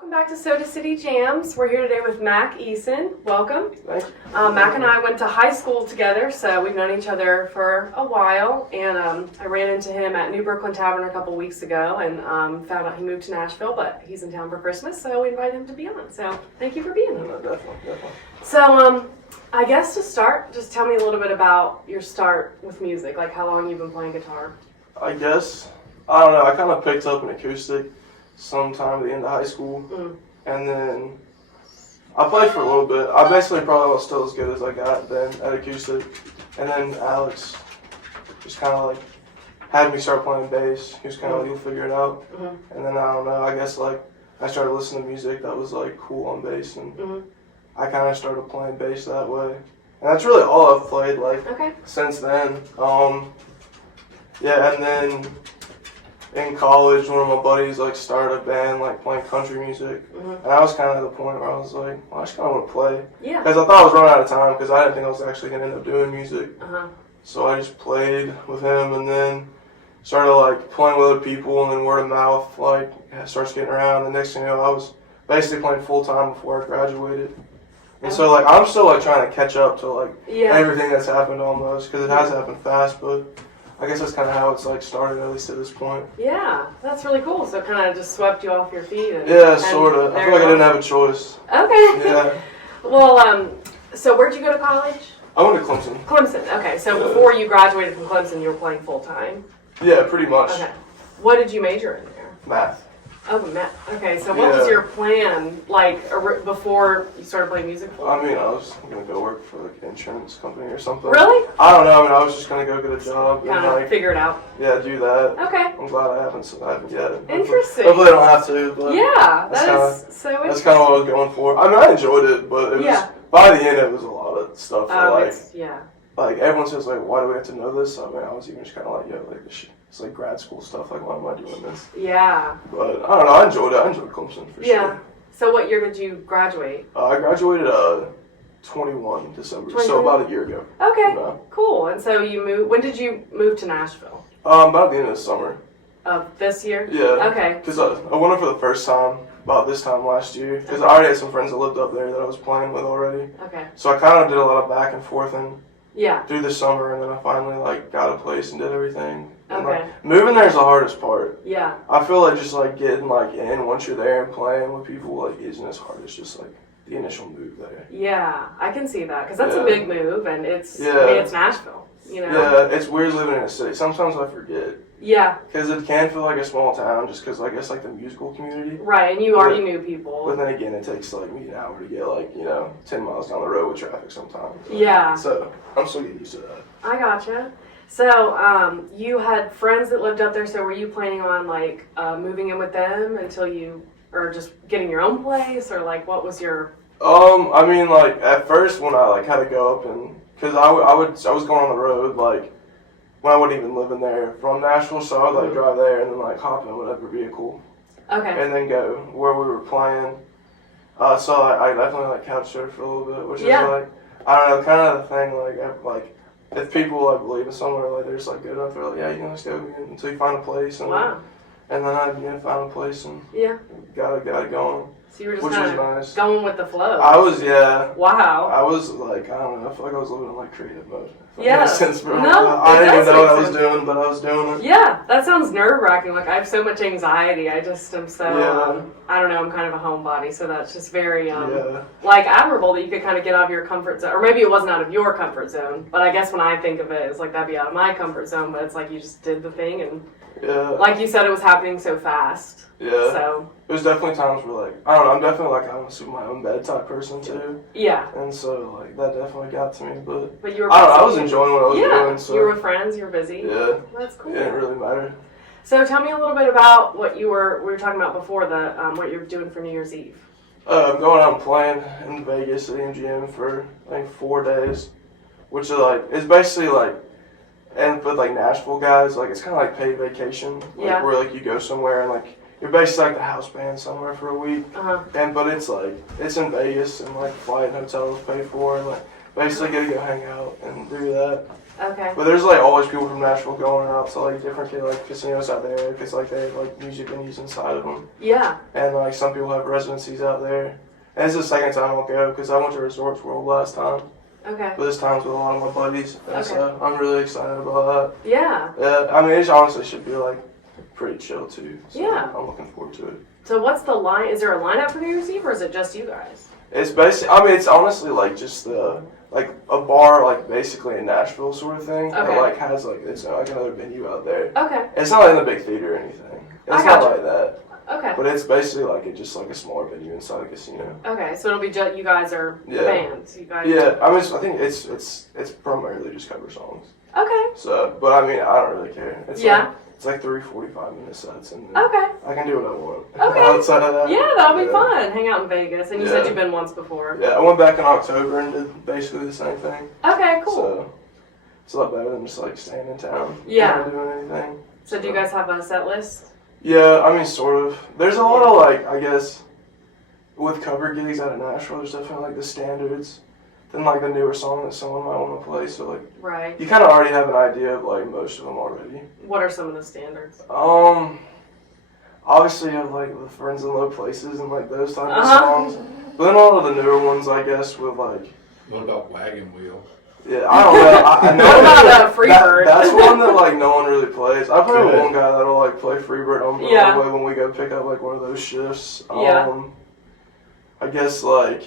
Welcome back to Soda City Jams. We're here today with Mac Eason. Welcome. Thank you. Mac and I went to high school together, so we've known each other for a while. And I ran into him at New Brooklyn Tavern a couple weeks ago and found out he moved to Nashville, but he's in town for Christmas, so we invited him to be on. So thank you for being here. No, definitely. So I guess to start, just tell me a little bit about your start with music, like how long you've been playing guitar. I guess, I don't know, I kind of picked up an acoustic sometime at the end of high school, and then I played for a little bit. I basically probably was still as good as I got then at acoustic, and then Alex just kind of like had me start playing bass. He was kind of like, you'll figure it out, and then I don't know, I guess like I started listening to music that was like cool on bass, and I kind of started playing bass that way, and that's really all I've played like since then. Yeah, and then in college, one of my buddies like started a band like playing country music, and I was kind of at the point where I was like, well, I just kind of want to play, because I thought I was running out of time because I didn't think I was actually gonna end up doing music. So I just played with him, and then started like playing with other people, and then word of mouth like starts getting around. The next thing you know, I was basically playing full time before I graduated, and so like I'm still like trying to catch up to like everything that's happened almost, because it has happened fast, but I guess that's kind of how it's like started, at least at this point. Yeah, that's really cool. So it kind of just swept you off your feet. Yeah, sort of. I feel like I didn't have a choice. Okay. Yeah. Well, so where'd you go to college? I went to Clemson. Clemson. Okay, so before you graduated from Clemson, you were playing full time. Yeah, pretty much. Okay. What did you major in there? Math. Oh, math. Okay, so what was your plan like before you started playing music? I mean, I was gonna go work for like an insurance company or something. Really? I don't know. I mean, I was just gonna go get a job Kind and of like figure it out. Yeah, do that. Okay. I'm glad I haven't yet. Interesting. Hopefully I don't have to. But yeah, that is so interesting. That's kind of what I was going for. I mean, I enjoyed it, but it was by the end it was a lot of stuff. Like everyone says, like, why do we have to know this? I mean, I was even just kind of like, yo, like this shit. It's like grad school stuff. Like, why am I doing this? Yeah. But I don't know. I enjoyed it. I enjoyed Clemson for sure. Yeah. So what year did you graduate? I graduated 21 December, so about a year ago. Okay. Cool. And so you moved. When did you move to Nashville? About the end of the summer. Of this year? Yeah. Okay. Because I went up for the first time about this time last year. Because I already had some friends that lived up there that I was playing with already. Okay. So I kind of did a lot of back and forth through the summer, and then I finally like got a place and did everything. And, like, moving there is the hardest part. Yeah. I feel like just like getting like in once you're there and playing with people like isn't as hard as just like the initial move there. Yeah, I can see that because that's a big move, and it's I mean, it's Nashville. You know. Yeah, it's weird living in a city. Sometimes I forget. Yeah. Because it can feel like a small town just because I guess like the musical community. Right, and you already knew people. But then again, it takes like me an hour to get like 10 miles down the road with traffic sometimes. Yeah. So I'm still getting used to that. I gotcha. So, you had friends that lived up there, so were you planning on, like, moving in with them until you, or just getting your own place, or, like, what was your... I mean, like, at first when I, like, had to go up and, because I was going on the road, like, when I wasn't even living there from Nashville, so I would, like, drive there and then, like, hop in whatever vehicle. Okay. And then go where we were playing. So I definitely, like, couch surfed for a little bit, which is, like, I don't know, kind of the thing, like, if people like believe in somewhere, like they're just like good enough, they're like, yeah, you can just go until you find a place, and and then I found a place and got it going. So you were just kind of going with the flow. I was Wow. I was like I don't know, I feel like I was living in like creative mode. Yeah. Sense, bro. No, I didn't even know what I was doing, but I was doing it. Yeah, that sounds nerve-wracking. Like, I have so much anxiety. I just am so, I don't know, I'm kind of a homebody, so that's just very, like, admirable that you could kind of get out of your comfort zone. Or maybe it wasn't out of your comfort zone, but I guess when I think of it, it's like, that'd be out of my comfort zone, but it's like you just did the thing, and like you said, it was happening so fast. Yeah. So there's definitely times where, like, I don't know, I'm definitely like I'm a sleep in my own bed type person too. Yeah. And so like that definitely got to me, but you were I don't know, I was enjoying what I was doing. So you were with friends, you were busy. Yeah. That's cool. It didn't really matter. So tell me a little bit about what we were talking about before what you're doing for New Year's Eve. I'm going out and playing in Vegas at the MGM for I think 4 days, which is like it's basically like. And with like Nashville guys, like it's kind of like paid vacation, like, where like you go somewhere and like you're basically like the house band somewhere for a week, and but it's like it's in Vegas and like flight and hotels paid for, and like basically get to go hang out and do that. Okay. But there's like always people from Nashville going out to like different like casinos out there because like they have like music venues inside of them. Yeah. And like some people have residencies out there. And it's the second time I'll go because I went to Resorts World last time. Okay. But this time's with a lot of my buddies. And Okay. so I'm really excited about that. Yeah. Yeah. I mean, it honestly should be like pretty chill too. So yeah. I'm looking forward to it. So what's the line? Is there a lineup for New Year's Eve or is it just you guys? It's basically, I mean, it's honestly like just like a bar, like basically in Nashville sort of thing. Okay. That like has like, it's like another venue out there. Okay. It's not in a big theater or anything. It's not like that. Okay. But it's basically like it's just like a smaller venue inside a casino. Okay, so it'll be just you guys are the bands. You guys. Yeah, I mean, I think it's primarily just cover songs. Okay. So, but I mean, I don't really care. It's yeah. It's like 3 45-minute sets, and okay. I can do what I want. Okay. Outside of that. Yeah, that'll be fun. Hang out in Vegas, and you said you've been once before. Yeah, I went back in October and did basically the same thing. Okay, cool. So it's a lot better than just like staying in town. Yeah. Not doing anything. So do you guys have a set list? Yeah, I mean, sort of. There's a lot of like, I guess, with cover gigs out of Nashville, there's definitely like the standards. Then like the newer song that someone might want to play, so like right. You kind of already have an idea of like most of them already. What are some of the standards? Obviously you have like the Friends in Low Places and like those type of songs. But then all of the newer ones, I guess, with like. What about Wagon Wheel? Yeah, I don't know. I know what about Freebird? That's one that like no one really plays. I play with one guy that'll like play Freebird on Broadway when we go pick up like one of those shifts. I guess like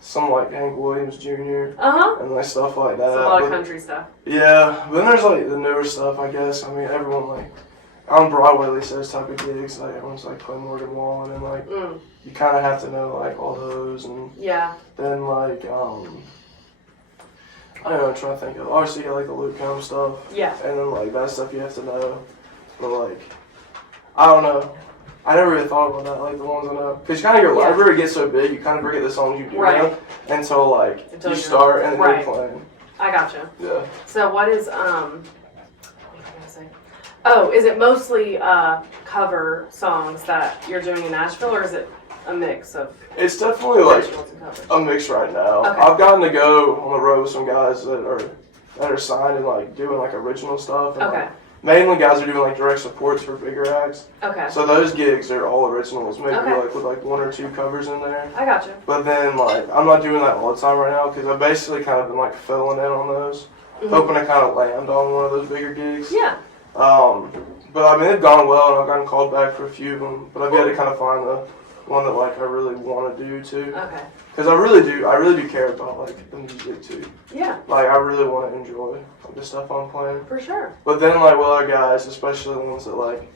some like Hank Williams Jr. And like stuff like that. It's a lot of country stuff. Yeah, but then there's like the newer stuff. I guess. I mean, everyone like on Broadway, at least those type of gigs, like everyone's like playing Morgan Wallen, and like you kind of have to know like all those, and then like I don't know, I'm trying to think of. Obviously, you got like the Luke Combs stuff. Yeah. And then like that stuff you have to know. But like, I don't know. I never really thought about that, like the ones I know. Because kind of your library gets so big, you kind of forget the songs you do know until like you start and then you're playing. I gotcha. Yeah. So what is, what was I going to say? Oh, is it mostly cover songs that you're doing in Nashville, or is it a mix of? It's definitely like a mix right now. Okay. I've gotten to go on the road with some guys that are signed and like doing like original stuff. And, like, mainly guys are doing like direct supports for bigger acts. Okay. So those gigs are all originals, maybe like with like 1 or 2 covers in there. I gotcha. But then like I'm not doing that all the time right now because I've basically kind of been like filling in on those, hoping to kind of land on one of those bigger gigs. Yeah. But I mean they've gone well and I've gotten called back for a few of them, but I've got to kind of find the one that like I really want to do too. Okay. Because I really do care about like the music too. Yeah. Like I really want to enjoy like, the stuff I'm playing. For sure. But then like with other guys, especially the ones that like,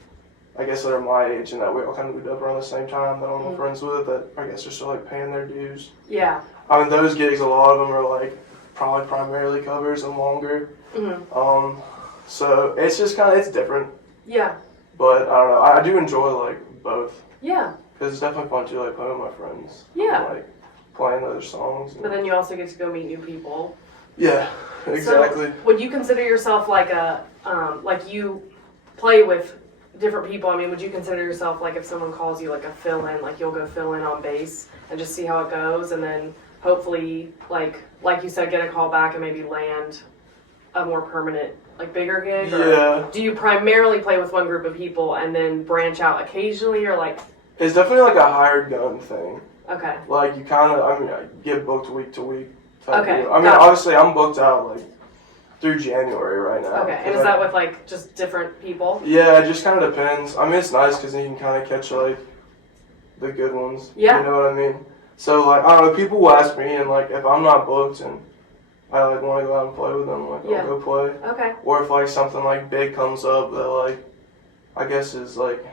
I guess that are my age and that we all kind of moved up around the same time that I'm friends with, that I guess are still like paying their dues. Yeah. I mean those gigs, a lot of them are like probably primarily covers and longer. So it's just kind of, it's different. Yeah. But I don't know, I do enjoy like both. Yeah. Because it's definitely fun to like play with my friends. Yeah. And, like playing other songs. But then you also get to go meet new people. Yeah, exactly. So would you consider yourself like a, like you play with different people? I mean, would you consider yourself like if someone calls you like a fill-in, like you'll go fill in on bass and just see how it goes and then hopefully like you said, get a call back and maybe land a more permanent, like bigger gig? Or do you primarily play with one group of people and then branch out occasionally or like? It's definitely like a hired gun thing. Okay. Like you kind of, I mean, I get booked week to week. Okay. I mean, obviously I'm booked out like through January right now. Okay. And is that with like just different people? Yeah, it just kind of depends. I mean, it's nice because then you can kind of catch like the good ones. Yeah. You know what I mean? So like, I don't know, people will ask me and like if I'm not booked and I like want to go out and play with them, like I'll go play. Okay. Or if like something like big comes up that like, I guess is like,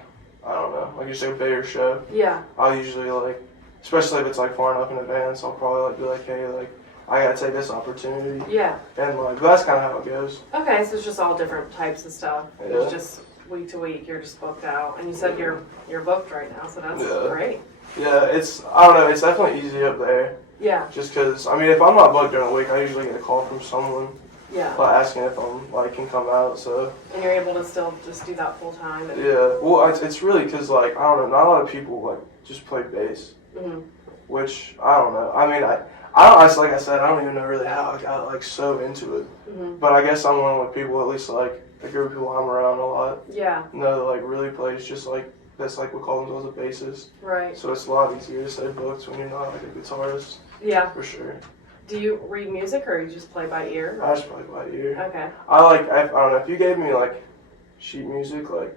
I don't know, like just like a bigger show. Yeah. I'll usually like, especially if it's like far enough in advance, I'll probably like be like, hey, like I gotta take this opportunity. Yeah. And like that's kind of how it goes. Okay, so it's just all different types of stuff. Yeah. It's just week to week, you're just booked out, and you said you're booked right now, so that's great. Yeah, it's I don't know, it's definitely easy up there. Yeah. Just because I mean, if I'm not booked during the week, I usually get a call from someone. Yeah. Asking if I'm like can come out, so. And you're able to still just do that full time. Yeah. Well, it's really because like I don't know, not a lot of people like just play bass. Which I don't know. I mean, like I said, I don't even know really how I got like so into it. Mm-hmm. But I guess I'm one of the people, at least like a group of people I'm around a lot. Yeah. Know that like really plays just like that's like what call themselves a bassist. Right. So it's a lot easier to say books when you're not like a guitarist. Yeah. For sure. Do you read music or you just play by ear? I just play by ear. Okay. I don't know, if you gave me like sheet music, like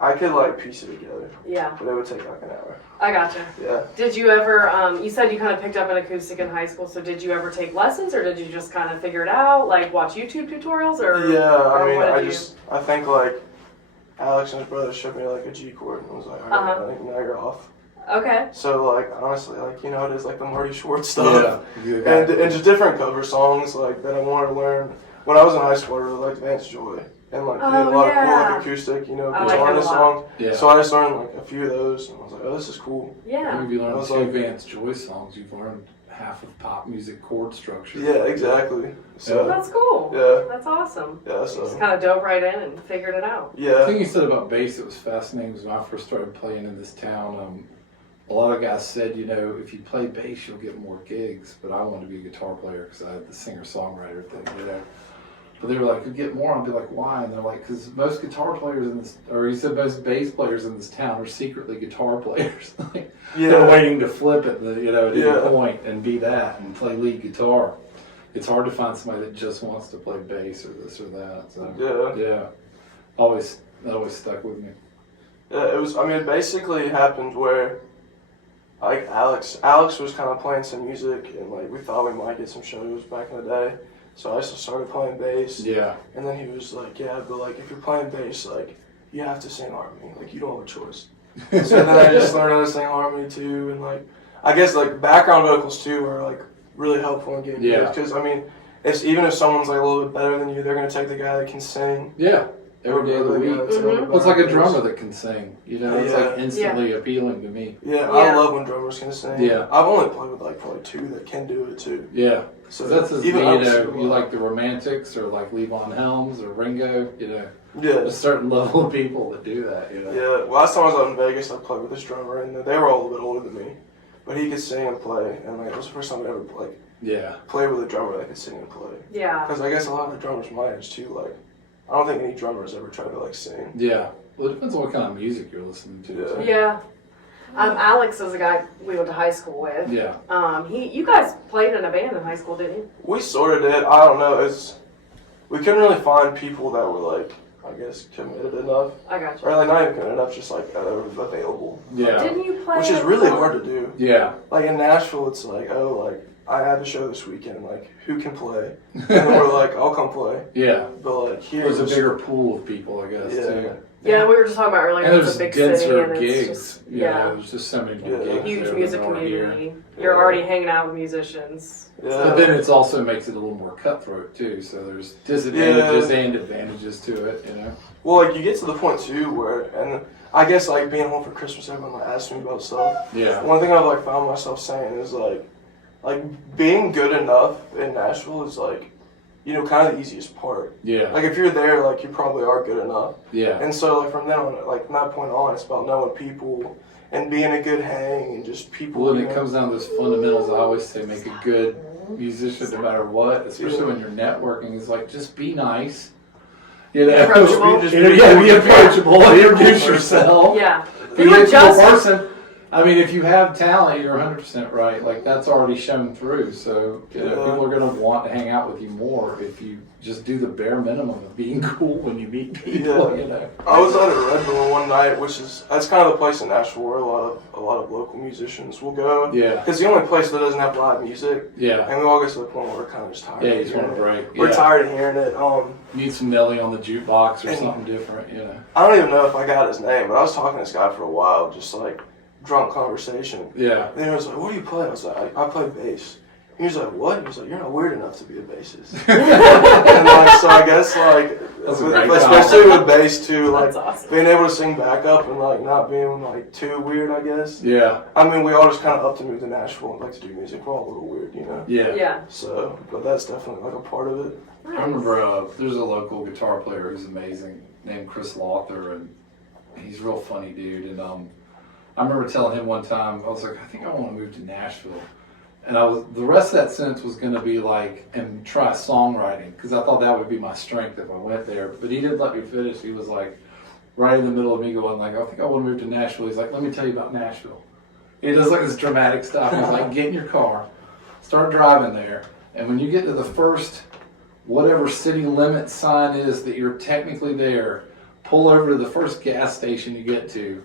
I could like piece it together. Yeah. But it would take like an hour. I gotcha. Yeah. Did you ever, you said you kind of picked up an acoustic in high school, so did you ever take lessons or did you just kind of figure it out, like watch YouTube tutorials or? Yeah, or I think like Alex and his brother showed me like a G chord and was like, alright, I think now you're off. Okay. So like honestly, like it is like the Marty Schwartz stuff. Yeah. And just different cover songs like that I wanted to learn. When I was in high school, I really liked Vance Joy. And like he did a lot of cool like acoustic, guitar songs. Yeah. So I just learned like a few of those and I was like, oh, this is cool. Yeah. If you learn two Vance Joy songs, you've learned half of pop music chord structure. Yeah, exactly. So that's cool. Yeah. That's awesome. Yeah, so just kind of dove right in and figured it out. Yeah. The thing you said about bass that was fascinating was when I first started playing in this town, a lot of guys said, if you play bass, you'll get more gigs. But I wanted to be a guitar player because I had the singer-songwriter thing, But they were like, you get more. I'd be like, why? And they're like, because most guitar players in this, or he said most bass players in this town are secretly guitar players. They're waiting to flip at the, at any point and be that and play lead guitar. It's hard to find somebody that just wants to play bass or this or that. So, that always stuck with me. Yeah, it basically happened where, like, Alex was kind of playing some music, and, like, we thought we might get some shows back in the day. So I just started playing bass. Yeah. And then he was like, yeah, but, like, if you're playing bass, like, you have to sing harmony. Like, you don't have a choice. So then I just learned how to sing harmony, too. And, like, I guess, like, background vocals, too, are, like, really helpful in getting gigs. Because, even if someone's, like, a little bit better than you, they're going to take the guy that can sing. Yeah. Every day of the week. Well, it's like a drummer that can sing. It's like instantly appealing to me. Yeah, I love when drummers can sing. Yeah. I've only played with like probably two that can do it too. Yeah. So that's as even you like the Romantics or like Levon Helms or Ringo, Yeah. A certain level of people that do that, Yeah. Last time I was out in Vegas, I played with this drummer, and they were all a little bit older than me, but he could sing and play, and like it was the first time I ever played with a drummer that could sing and play. Yeah. Because I guess a lot of the drummers my age too, like. I don't think any drummers ever try to like sing. Yeah. Well, it depends on what kind of music you're listening to. Yeah. Alex is a guy we went to high school with. Yeah. You guys played in a band in high school, didn't you? We sort of did. I don't know. We couldn't really find people that were like, I guess, committed enough. I got you. Or like not even committed enough, just like available. Yeah. Didn't you play? Which is really hard to do. Yeah. Like in Nashville, it's like, I had a show this weekend, like, who can play? And then we're like, I'll come play. Yeah. But, like, here... There's a bigger pool of people, I guess, too. Yeah, we were just talking about earlier, and there's a big denser city, and gigs. It's just, there's just so many gigs. Huge music community. You're already hanging out with musicians. Yeah. So. But then it also makes it a little more cutthroat, too, so there's disadvantages and advantages to it, Well, like, you get to the point, too, where... and I guess, like, being home for Christmas, everyone, like, asks me about stuff. Yeah. One thing I've, like, found myself saying is, like, being good enough in Nashville is, like, kind of the easiest part. Yeah. Like, if you're there, like, you probably are good enough. Yeah. And so, like, from then on, like, from that point on, it's about knowing people and being a good hang and just people. Well, and it comes down to those fundamentals. I always say make a good musician no matter what, especially when you're networking. It's like, just be nice. Approachable. Be approachable. Introduce yourself. Yeah. Be a cool person. I mean, if you have talent, you're 100% right. Like, that's already shown through. So, people are going to want to hang out with you more if you just do the bare minimum of being cool when you meet people, I was at a Red Bull one night, that's kind of the place in Nashville where a lot of local musicians will go. Yeah. Because the only place that doesn't have live music. Yeah. And we all get to the point where we're kind of just tired. Yeah, you just want to break. We're tired of hearing it. Need some Nelly on the jukebox or something different, I don't even know if I got his name, but I was talking to this guy for a while, just like, drunk conversation. Yeah. And he was like, what do you play? I was like, I play bass. He was like, what? He was like, you're not weird enough to be a bassist. And like, so I guess like, especially with bass too, like awesome. Being able to sing backup and like not being like too weird, I guess. Yeah. I mean, we all just kind of up to move to Nashville and like to do music. We're all a little weird, Yeah. Yeah. So, but that's definitely like a part of it. Nice. I remember there's a local guitar player who's amazing named Chris Lawther, and he's a real funny dude. And I remember telling him one time, I was like, I think I want to move to Nashville. And the rest of that sentence was going to be like, and try songwriting, because I thought that would be my strength if I went there. But he didn't let me finish. He was like, right in the middle of me going like, I think I want to move to Nashville. He's like, let me tell you about Nashville. He does like this dramatic stuff. He's like, get in your car, start driving there. And when you get to the first, whatever city limit sign is that you're technically there, pull over to the first gas station you get to.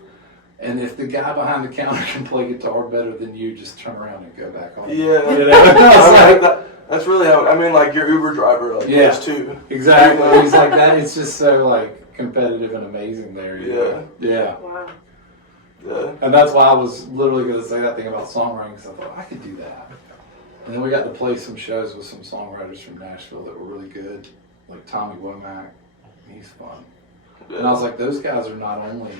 And if the guy behind the counter can play guitar better than you, just turn around and go back home. Yeah. You know? That's really how, I mean, like your Uber driver, like, those too. Exactly. He's like that. It's just so like competitive and amazing there. You know? Yeah. Wow. Yeah. And that's why I was literally going to say that thing about songwriting, because I thought I could do that. And then we got to play some shows with some songwriters from Nashville that were really good, like Tommy Womack. He's fun. Yeah. And I was like, those guys are not only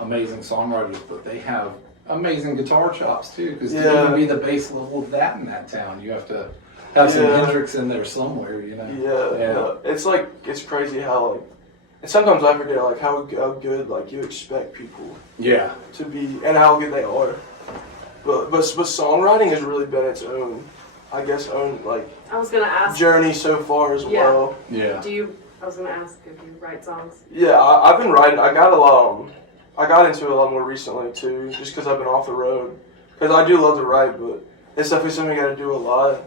amazing songwriters, but they have amazing guitar chops too, because to even be the base level of that in that town, you have to have some Hendrix in there somewhere, you know. Yeah. It's like, it's crazy how like, and sometimes I forget like how good like you expect people to be and how good they are. But songwriting has really been its own, I guess, like I was gonna ask journey so far as well. Yeah. I was gonna ask if you write songs. Yeah, I've been writing. I got into it a lot more recently too, just because I've been off the road. Because I do love to write, but it's definitely something you got to do a lot.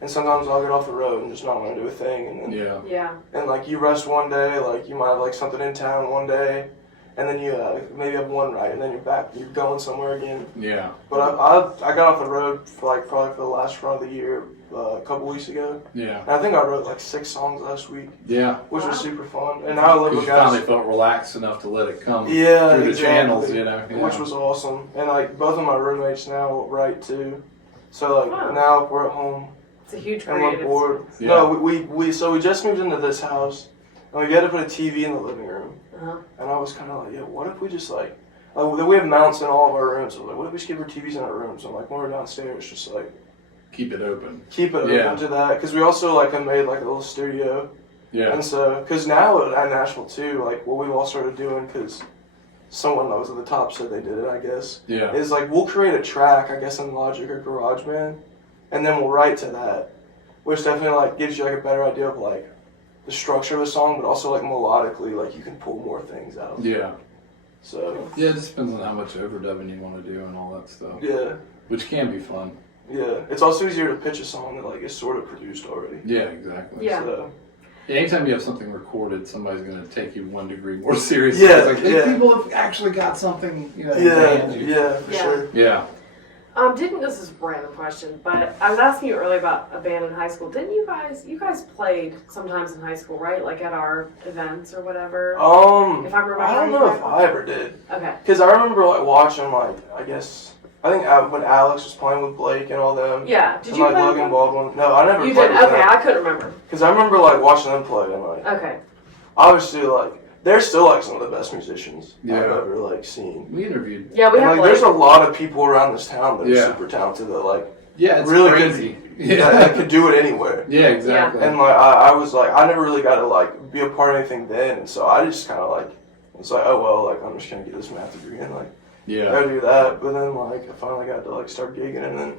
And sometimes I'll get off the road and just not want to do a thing. And then, and like you rest one day, like you might have like something in town one day, and then you maybe have one right, and then you're going somewhere again. Yeah. But I got off the road for like probably for the last run of the year a couple weeks ago. Yeah. And I think I wrote like 6 songs last week. Yeah. Which was super fun. And now I live with guys. You finally felt relaxed enough to let it come through the channels, you know. Yeah. Which was awesome. And like both of my roommates now write too. So like now we're at home. It's a huge and we're bored. Yeah. No, we just moved into this house, and we had to put a TV in the living room. And I was kind of like, what if we just like we have mounts in all of our rooms. So like, what if we just keep our TVs in our rooms? So like when we're downstairs, just like keep it open. Keep it open to that, because we also like have made like a little studio. Yeah. And so, because now at Nashville too, like what we've all started doing, because someone that was at the top said they did it, I guess. Yeah. Is like we'll create a track, I guess, in Logic or GarageBand, and then we'll write to that, which definitely like gives you like a better idea of like the structure of the song, but also like melodically, like you can pull more things out. Yeah. So. Yeah, it just depends on how much overdubbing you want to do and all that stuff. Yeah. Which can be fun. Yeah, it's also easier to pitch a song that like is sort of produced already. Yeah, exactly. Yeah. So. Yeah, anytime you have something recorded, somebody's going to take you 1 degree more seriously. Yeah, it's like, people have actually got something, you know. For sure. Yeah. This is a random question, but I was asking you earlier about a band in high school. Didn't you guys played sometimes in high school, right? Like at our events or whatever? If I remember. I don't know if I ever did. Okay. Because I remember like watching like, I think when Alex was playing with Blake and all them. Yeah. Did and, you like play Logan Baldwin. No, I never You played did? with Okay, them. I couldn't remember. Because I remember like watching them play and like. Okay. Obviously, like they're still like some of the best musicians I've ever like seen. We interviewed. Yeah, we have like there's a lot of people around this town that are super talented that like. Yeah, it's really crazy. That could do it anywhere. Yeah, exactly. And like I was like I never really got to like be a part of anything then, and so I just kind of like was like, oh well, like I'm just gonna get this math degree and like go do that. But then like I finally got to like start gigging, and then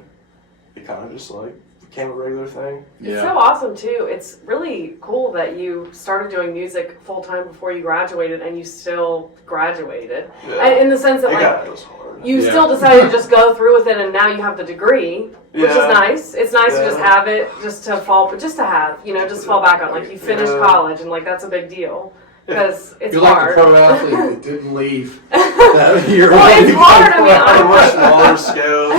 it kind of just like became a regular thing. It's so awesome too. It's really cool that you started doing music full time before you graduated, and you still graduated. And in the sense that it was hard. You still decided to just go through with it, and now you have the degree, which is nice. It's nice to just have it, just to fall back on. Like you finished college, and like that's a big deal because it's You're hard. You're like a pro athlete that didn't leave. It's hard. I mean, on a much smaller scale.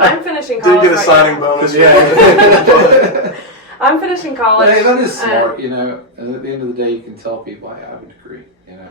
I'm finishing college. Did get a signing bonus. I'm finishing college. Hey, that is smart, you know. And at the end of the day, you can tell people I have a degree, you know.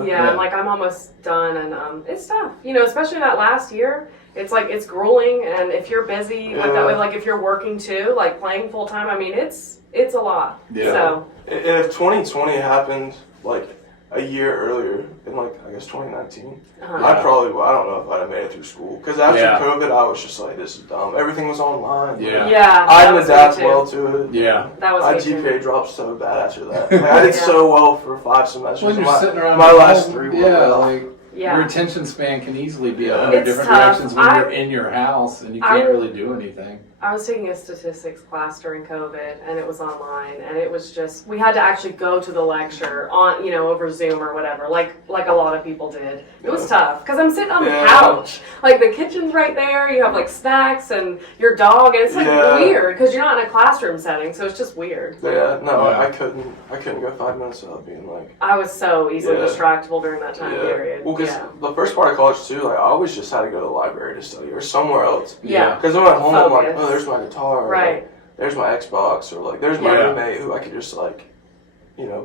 And like I'm almost done, and it's tough, you know, especially that last year. It's like it's grueling, and if you're busy like that way, like if you're working too, like playing full time, I mean it's a lot. Yeah. So. And if 2020 happened like a year earlier, in like I guess 2019, I don't know if I'd have made it through school, because after COVID I was just like, this is dumb. Everything was online. I didn't adapt well to it. That was my GPA dropped so bad after that. Like, I did so well for 5 semesters. When you're sitting around my last 3 were your attention span can easily be 100 different tough. directions when you're in your house and you can't really do anything. I was taking a statistics class during COVID, and it was online, and it was just, we had to actually go to the lecture on, over Zoom or whatever, like a lot of people did. It was tough, because I'm sitting on the couch, like the kitchen's right there, you have like snacks and your dog, and it's like weird, because you're not in a classroom setting, so it's just weird. I couldn't go 5 minutes without being like... I was so easily distractible during that time period. Well, because the first part of college too, like I always just had to go to the library to study, or somewhere else. Yeah. Because I'm at home, I'm like, oh, there's my guitar, right? Like, there's my Xbox, or like there's my roommate who I could just like,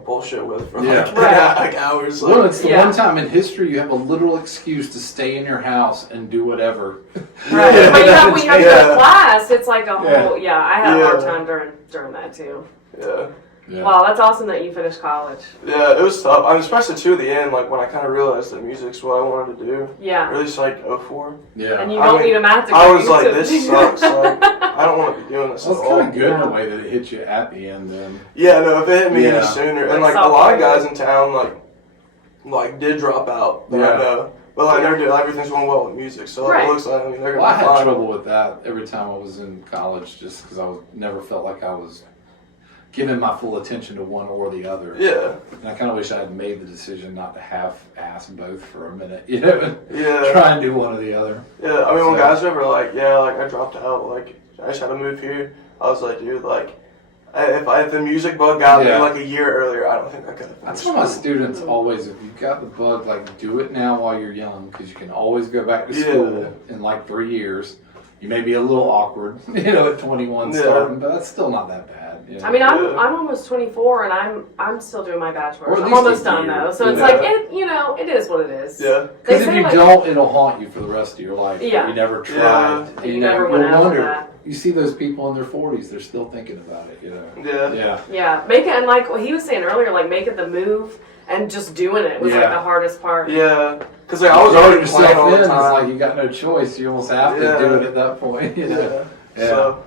bullshit with for like hours. Like. Well, it's the one time in history you have a literal excuse to stay in your house and do whatever. Right. When you have to go to class, it's like a whole. Yeah, I had a hard time during that too. Yeah. Yeah. Wow, that's awesome that you finished college. Yeah, it was tough. I mean, especially too at the end, like when I kind of realized that music's what I wanted to do. Yeah. Or at least like go for. Yeah. And you don't need a math degree. I was like, this sucks. Like, I don't want to be doing this. Well, it's kind of good in a way that it hit you at the end. Then. Yeah, no, if it hit me any sooner, and like a lot of guys in town, like did drop out. That I know. But like everything's going well with music, so it looks like they're gonna. I had trouble with that every time I was in college, just because I never felt like I was giving my full attention to one or the other. Yeah. And I kind of wish I had made the decision not to half-ass both for a minute, try and do one or the other. Yeah, I mean, when guys are ever like, I dropped out, like, I just had to move here, I was like, dude, like, if the music bug got me like a year earlier, I don't think I could have. I tell my students always, if you've got the bug, like, do it now while you're young, because you can always go back to school in like 3 years. You may be a little awkward, at 21 starting, but that's still not that bad. I mean, I'm almost 24, and I'm still doing my bachelor's. I'm almost done though, so it's like it is what it is. Yeah. Because if you don't, it'll haunt you for the rest of your life. Yeah. You never tried. Yeah. You never went after that. You see those people in their 40s; they're still thinking about it. Yeah. Yeah. Make it, and like what he was saying earlier, like making the move and just doing it was like the hardest part. Yeah. Because like, I was already playing all the time. It's like you got no choice. You almost have to do it at that point. Yeah. So.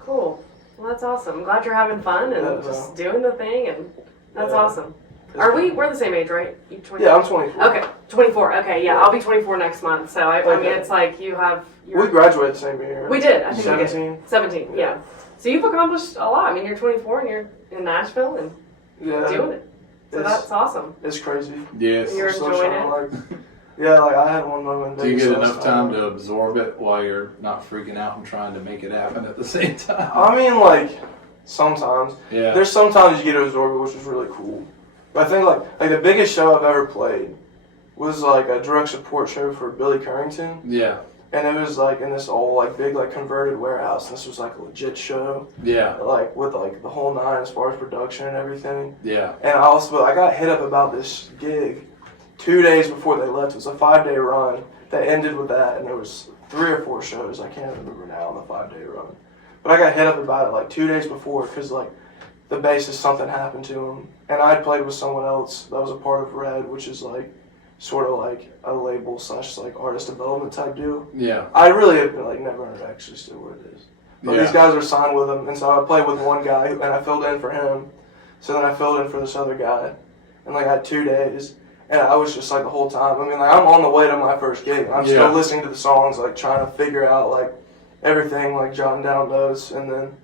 Cool. Well, that's awesome. I'm glad you're having fun and just doing the thing, and that's awesome. We're the same age, right? You 24? Yeah, I'm 24. Okay, 24. Okay, yeah, I'll be 24 next month. So I mean, it's like you have. We graduated the same year. We did. I think 17. we did. 17. Yeah. So you've accomplished a lot. I mean, you're 24 and you're in Nashville and doing it. So that's awesome. It's crazy. Yes. And you're enjoying it. Like I had one moment. Do you get enough time to absorb it while you're not freaking out and trying to make it happen at the same time? I mean, like, sometimes. Yeah. There's sometimes you get to absorb it, which is really cool. But I think, like the biggest show I've ever played was, like, a direct support show for Billy Currington. Yeah. And it was, like, in this old, like, big, like, converted warehouse. And this was, like, a legit show. Yeah. Like, with, like, the whole nine as far as production and everything. Yeah. And I got hit up about this gig 2 days before they left. It was a 5-day run that ended with that, and there was 3 or 4 shows. I can't remember now on the 5-day run. But I got hit up about it like 2 days before because like the bassist, something happened to him, and I played with someone else that was a part of Red, which is like sort of like a label / like artist development type deal. Yeah. I really have like never actually still what it is. But these guys are signed with them, and so I played with one guy and I filled in for him. So then I filled in for this other guy, and like I had 2 days. And I was just like the whole time. I mean, like I'm on the way to my first gig. I'm still listening to the songs, like trying to figure out like everything, like jotting down notes, and then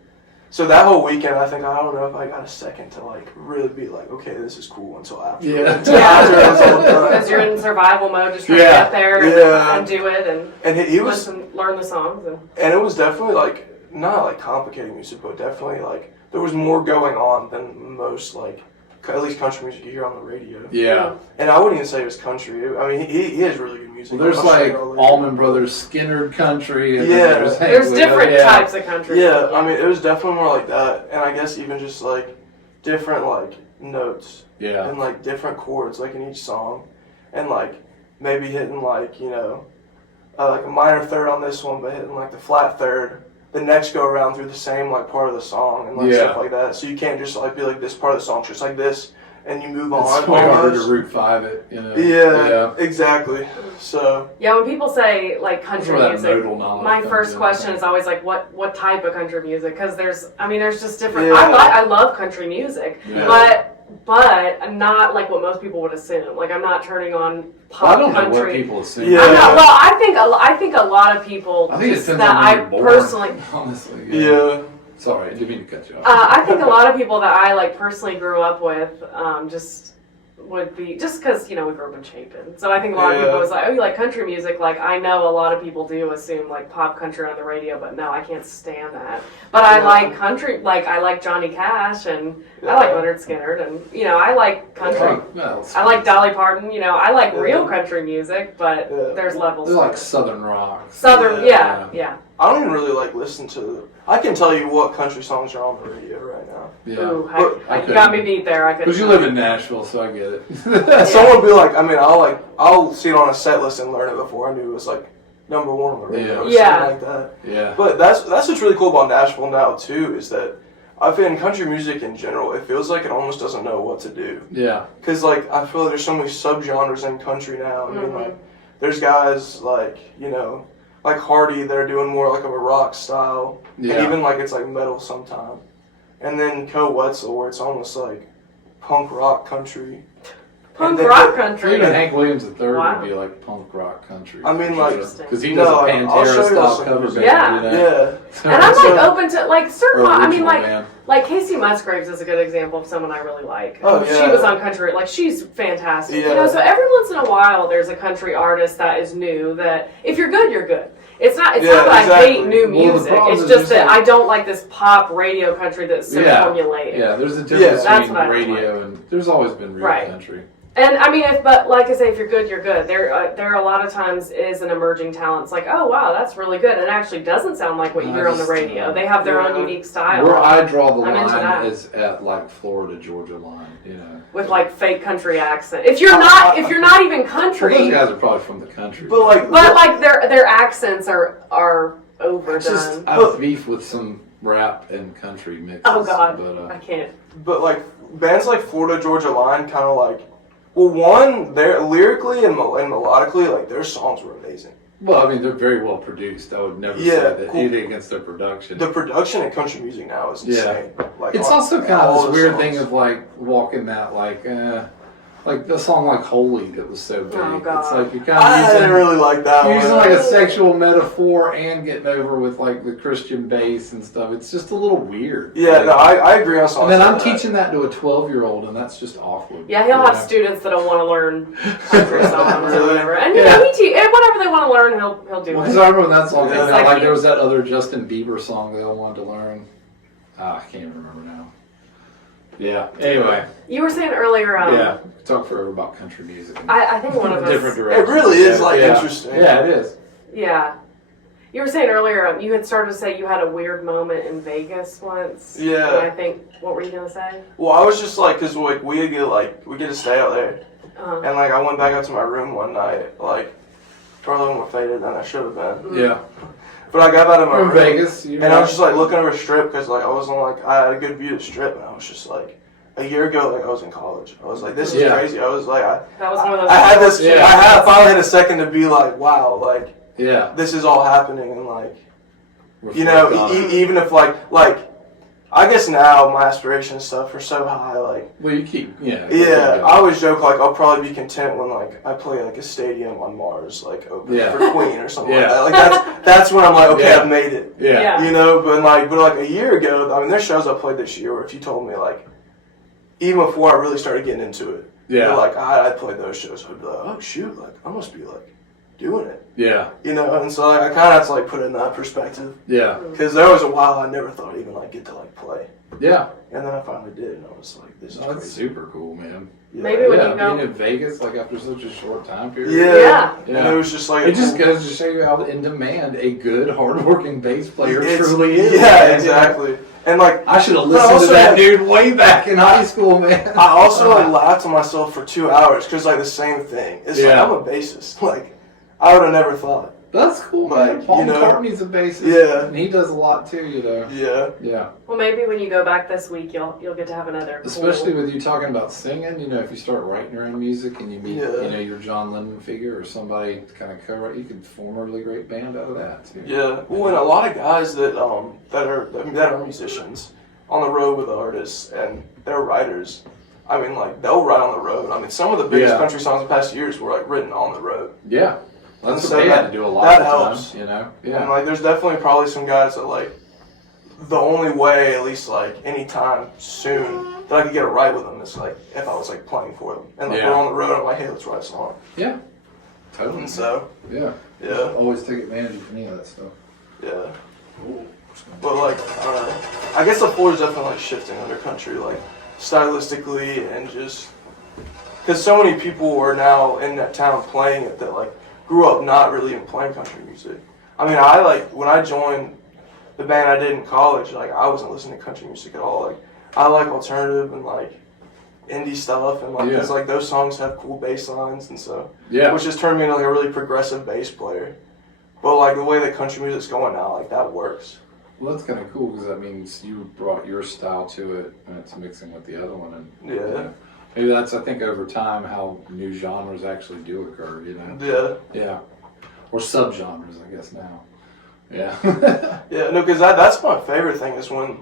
so that whole weekend, I don't know if I got a second to like really be like, okay, this is cool until after. Because you're in survival mode, just trying to get there and do it and he was learn the songs and it was definitely like not like complicated music, but definitely like there was more going on than most like. At least country music you hear on the radio. Yeah. And I wouldn't even say it was country. I mean, he has really good music. Well, there's like Allman Brothers Skinner country. And there's different types of country. Yeah, I mean, it was definitely more like that. And I guess even just like different like notes. Yeah. And like different chords like in each song. And like maybe hitting like, like a minor third on this one, but hitting like the flat third. The next go around through the same like part of the song and like stuff like that. So you can't just like be like this part of the song just like this, and you move on. It's way harder to Route 5 it, you know. Yeah, exactly. So yeah, when people say like country music, my first question is always like, what type of country music? Because there's just different. Yeah. I love country music, but not like what most people would assume. Like I'm not turning on pop I don't country. know what people assume. Yeah. I'm not, well, I think a lot of people I think it depends that on I where you're born, personally. honestly. yeah. Sorry, I didn't mean to cut you off. I think a lot of people that I like personally grew up with just would be just because we grew up in Chapin, so I think a lot of people was like, oh, you like country music? Like I know a lot of people do assume like pop country on the radio, but no, I can't stand that. But I like country, like I like Johnny Cash and I like Leonard Skinner, and I like country. I like Dolly Parton. I like real country music, but there's levels. They're like Southern rock. Southern, yeah. I don't even really like listen to. I can tell you what country songs are on the radio right now. Yeah. Ooh, you got me beat there. I could. Because you live in Nashville, so I get it. Someone would be like, I'll see it on a set list and learn it before I knew it was like number one on the radio or something like that. Yeah. But that's what's really cool about Nashville now too, is that I feel in country music in general, it feels like it almost doesn't know what to do. Yeah. Because like I feel like there's so many subgenres in country now. I mean, like there's guys like like Hardy that are doing more like of a rock style, and even like it's like metal sometimes. And then Co Wetzel, where it's almost like punk rock country. Punk rock country. Even Hank Williams III would be like punk rock country. I mean, like, because he does a Pantera style cover band. Yeah. And I'm like open to like certain. I mean, like Casey Musgraves is a good example of someone I really like. Oh, yeah. She was on country. Like she's fantastic. So every once in a while, there's a country artist that is new. That if you're good, you're good. It's not that I hate new music. It's just that I don't like this pop radio country that's so formulated. Yeah, there's a difference between radio and there's always been real country. And I mean, but like I say, if you're good, you're good. There are a lot of times is an emerging talent. It's like, oh wow, that's really good, and it actually doesn't sound like what you hear on the radio. They have their own unique style. Where I draw the line is at like Florida Georgia line, with like fake country accent. If you're not even country, those guys are probably from the country. But like their accents are overdone. I have beef with some rap and country mixes. Oh God, but, I can't. But like bands like Florida Georgia Line, kind of like. Well, one, they're lyrically and melodically, like their songs were amazing. Well, I mean, they're very well produced. I would never say that anything against their production. The production in country music now is insane. Like, it's also kind of this weird thing of like walking that like the song like Holy that was so big. Oh, God. It's like you're kind of I didn't really like that one. Using like a sexual metaphor and getting over with like the Christian bass and stuff. It's just a little weird. Yeah, no, I agree on songs. And then I'm teaching that to a 12-year-old, and that's just awkward. Yeah, he'll have students that don't want to learn country songs or whatever. And and whatever they want to learn, he'll do it. Because I remember when that song came out, like there was that other Justin Bieber song they all wanted to learn. I can't even remember now. Yeah. Anyway. You were saying earlier. Talk forever about country music. I think one of us. Different directions. It really is interesting. Yeah, it is. Yeah. You were saying earlier you had started to say you had a weird moment in Vegas once. Yeah. And I think what were you gonna say? Well, I was just like, cause like we get to stay out there, and like I went back out to my room one night, like probably more faded than I should have been. Yeah. But I got out of my room, Vegas, and I was just like looking over Strip because like I was on I had a good view of Strip, and I was just like, a year ago, like I was in college, I was like, this is crazy. I was like, that was one of those. I finally had a second to be like, wow, like, this is all happening, and like, even if like. I guess now my aspirations and stuff are so high, like. Well, you keep, I always joke like I'll probably be content when like I play like a stadium on Mars, like open for Queen or something like that. Like that's when I'm like, okay, I've made it. Yeah. But like a year ago, I mean, there's shows I played this year where if you told me like, even before I really started getting into it, like I played those shows, I'd be like, oh shoot, like I must be like doing it. Yeah. And so like, I kind of have to like put it in that perspective. Yeah. Because there was a while I never thought I'd even like get to like play. Yeah. And then I finally did, and I was like, this is crazy. That's super cool, man. Yeah. Maybe when you go being in Vegas, like after such a short time period. Yeah. And it was just like it just goes to show you how in demand a good, hardworking bass player truly is. Yeah, exactly. And like I should have listened to that dude way back in high school, man. I also like laughed to myself for 2 hours because like the same thing. It's like I'm a bassist. Like I would have never thought. That's cool, like, man. Paul you know, McCartney's a bassist. Yeah. And he does a lot too, you know. Yeah. Yeah. Well, maybe when you go back this week, you'll get to have another. Especially with you talking about singing, you know, if you start writing your own music and you meet, you know, your John Lennon figure or somebody to kind of co-write, you could form a really great band out of that too. Yeah. Well, and a lot of guys that are musicians on the road with artists and they're writers. I mean, like, they'll write on the road. I mean, some of the biggest country songs of the past years were like written on the road. Yeah. That's so what they had to do a lot that of helps. time, you know? Yeah. And like, there's definitely probably some guys that like, the only way, at least like anytime soon, that I could get a write with them is like if I was like playing for them and like we're on the road. I'm like, hey, let's write a song. Yeah. Totally. And so. Yeah. Yeah. Always take advantage of any of that stuff. Yeah. But like, I don't know. I guess the floor is definitely like shifting under country, like stylistically and just because so many people are now in that town playing it that like grew up not really even playing country music. I mean, I like when I joined the band I did in college, like I wasn't listening to country music at all. Like I like alternative and like indie stuff and like because like those songs have cool bass lines and so which just turned me into like a really progressive bass player. But like the way that country music's going now, like that works. Well, that's kind of cool because that means you brought your style to it and it's mixing with the other one. And you know, maybe that's, I think, over time how new genres actually do occur, you know? Yeah. Or subgenres, I guess, now. Yeah. Yeah, no, because that's my favorite thing is when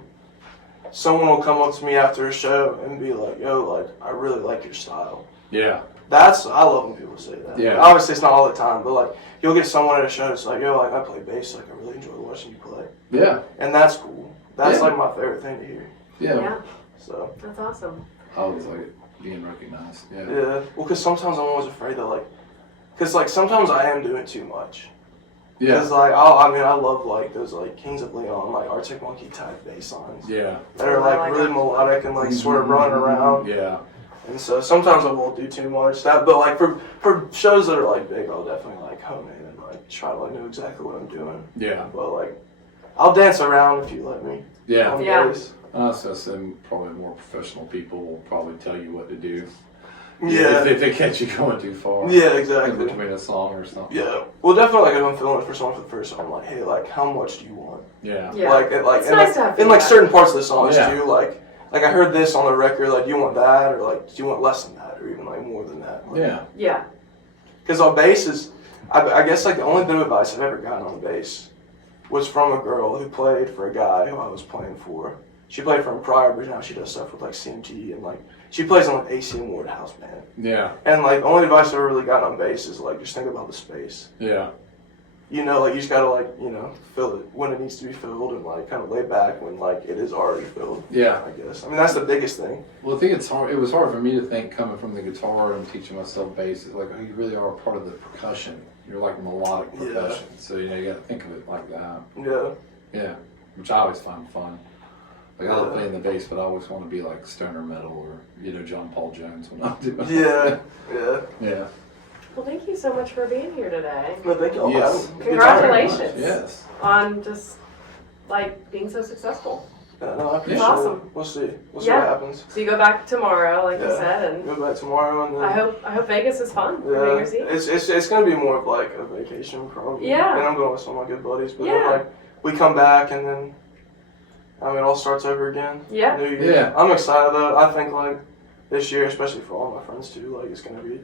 someone will come up to me after a show and be like, yo, like, I really like your style. Yeah. I love when people say that. Yeah. Obviously, it's not all the time, but like, you'll get someone at a show that's like, yo, like, I play bass, like, I really enjoy watching you play. Yeah. And that's cool. That's like my favorite thing to hear. Yeah. So. That's awesome. I always like it being recognized. Yeah. Yeah. Well, because sometimes I'm always afraid to like, because like sometimes I am doing too much. Yeah. Because like, I love like those like Kings of Leon, like Arctic Monkey type bass lines. Yeah. That are like really melodic and like sort of running around. Yeah. And so sometimes I won't do too much. But like for shows that are like big, I'll definitely like hone in and like try to like know exactly what I'm doing. Yeah. But like, I'll dance around if you let me. Yeah. On bass. So some probably more professional people will probably tell you what to do. Yeah. If they catch you going too far. Yeah, exactly. In between a song or something. Yeah. Well, definitely, like, if I'm feeling it for someone for the first time, I'm like, hey, like, how much do you want? Yeah. Like, it's nice to have in like certain parts of the songs Yeah. too, like I heard this on the record, like, do you want that, or like, do you want less than that, or even like more than that? Like, Yeah. Because on bass is, I guess like the only bit of advice I've ever gotten on bass was from a girl who played for a guy who I was playing for. She played for him prior, but now she does stuff with like CMG and like she plays on like ACM Ward House Band. Yeah. And like the only advice I've ever really gotten on bass is like just think about the space. Yeah. You know, like you just gotta like, you know, fill it when it needs to be filled and like kind of lay back when like it is already filled. Yeah. I guess. I mean that's the biggest thing. Well, I think it's hard. It was hard for me to think coming from the guitar and teaching myself bass. It's like, oh, you really are a part of the percussion. You're like melodic percussion. So you know you got to think of it like that. Yeah. Yeah. Which I always find fun. Like I love playing the bass, but I always want to be like stoner metal or John Paul Jones when I'm doing it. Yeah. Yeah. Well, thank you so much for being here today. Well, thank you all. Yes. Congratulations. Yes. On just like being so successful. Yeah, no, I appreciate awesome. it. We'll see. We'll see what happens. So you go back tomorrow, like you said, and go back tomorrow, and then I hope Vegas is fun. For New Year's Eve. It's gonna be more of like a vacation probably. Yeah. And I'm going with some of my good buddies, but then, like we come back and then I mean it all starts over again. Yeah. New Year. Yeah. I'm excited though. I think like this year, especially for all my friends too, like it's gonna be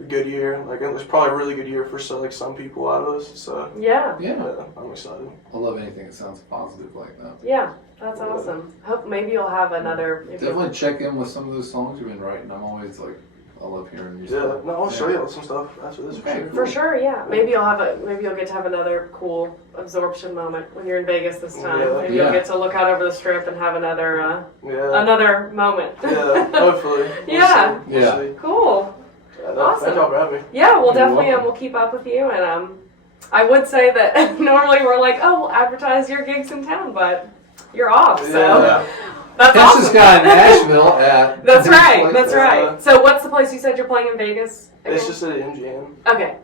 a good year. Like it was probably a really good year for like some people out of us. So yeah, I'm excited. I love anything that sounds positive like that. Yeah, that's awesome. Hope maybe you'll have another. Definitely check in with some of those songs you've been writing. I'm always like, I love hearing music. Yeah, no, I'll show you some stuff after this. For sure, yeah. Maybe you'll get to have another cool absorption moment when you're in Vegas this time. Yeah. Maybe you'll get to look out over the strip and have another another moment. Yeah, hopefully. We'll see. Cool. Awesome. Thank y'all for having me. Yeah, we'll definitely we'll keep up with you, and I would say that normally we're like, oh, we'll advertise your gigs in town, but you're off, so that's awesome. This guy in Nashville at. That's right. So what's the place you said you're playing in Vegas again? It's just at MGM. Okay,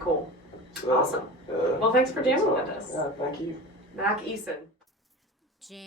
cool. So, awesome. Well, thanks for jamming with us. Yeah, thank you. Mac Eason. Jam.